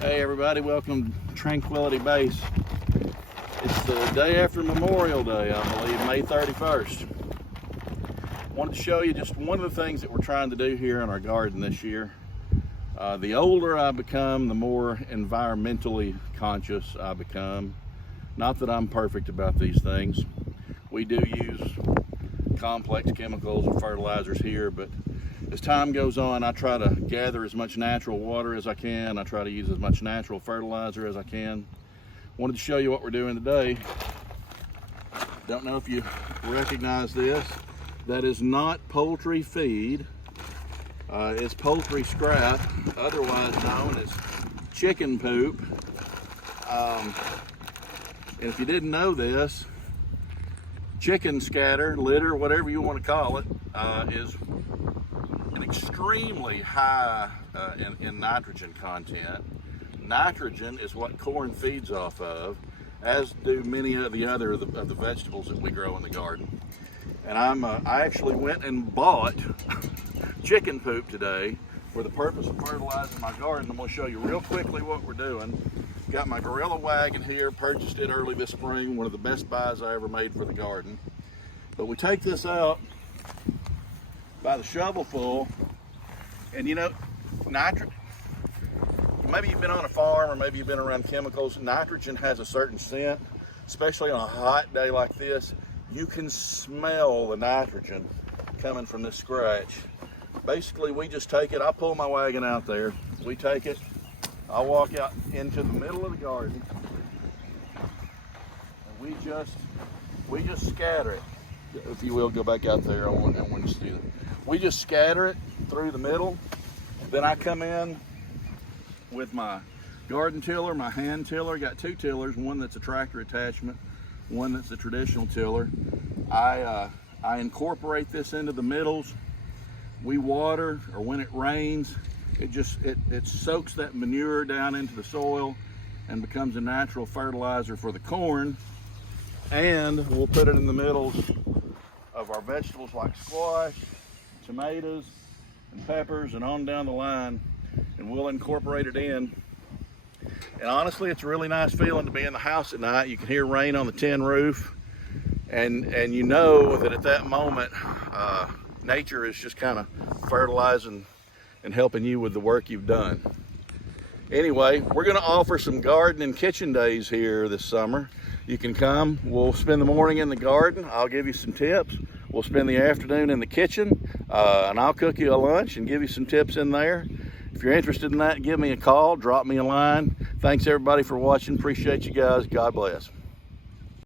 Hey everybody, welcome to Tranquility Base. It's the day after Memorial Day, I believe, May 31st. Wanted to show you just one of the things that we're trying to do here in our garden this year. The older I become, the more environmentally conscious I become. Not that I'm perfect about these things. We do use complex chemicals and fertilizers here, but as time goes on, I try to gather as much natural water as I can. I try to use as much natural fertilizer as I can. Wanted to show you what we're doing today. Don't know if you recognize this. That is not poultry feed. It's poultry scrap, otherwise known as chicken poop. And if you didn't know this, chicken scatter, litter, whatever you want to call it, is extremely high in nitrogen content. Nitrogen is what corn feeds off of, as do many of the other of the vegetables that we grow in the garden. And I actually went and bought chicken poop today for the purpose of fertilizing my garden. I'm going to show you real quickly what we're doing. Got my gorilla wagon here, purchased it early this spring, one of the best buys I ever made for the garden. But we take this out by the shovelful, and you know, nitrogen, maybe you've been on a farm or maybe you've been around chemicals. Nitrogen has a certain scent, especially on a hot day like this. You can smell the nitrogen coming from this scratch. Basically, we just take it, I pull my wagon out there, we take it, I walk out into the middle of the garden, and we just scatter it. If you will, go back out there, I want you to see that. We just scatter it through the middle. Then I come in with my garden tiller, my hand tiller. Got two tillers, one that's a tractor attachment, one that's a traditional tiller. I incorporate this into the middles. We water, or when it rains, it soaks that manure down into the soil and becomes a natural fertilizer for the corn. And we'll put it in the middles of our vegetables like squash, tomatoes, and peppers, and on down the line, and we'll incorporate it in. And honestly, it's a really nice feeling to be in the house at night. You can hear rain on the tin roof, and you know that at that moment, nature is just kind of fertilizing and helping you with the work you've done. Anyway, we're going to offer some garden and kitchen days here this summer. You can come, we'll spend the morning in the garden, I'll give you some tips. We'll spend the afternoon in the kitchen, and I'll cook you a lunch and give you some tips in there. If you're interested in that, give me a call, drop me a line. Thanks everybody for watching, appreciate you guys, God bless.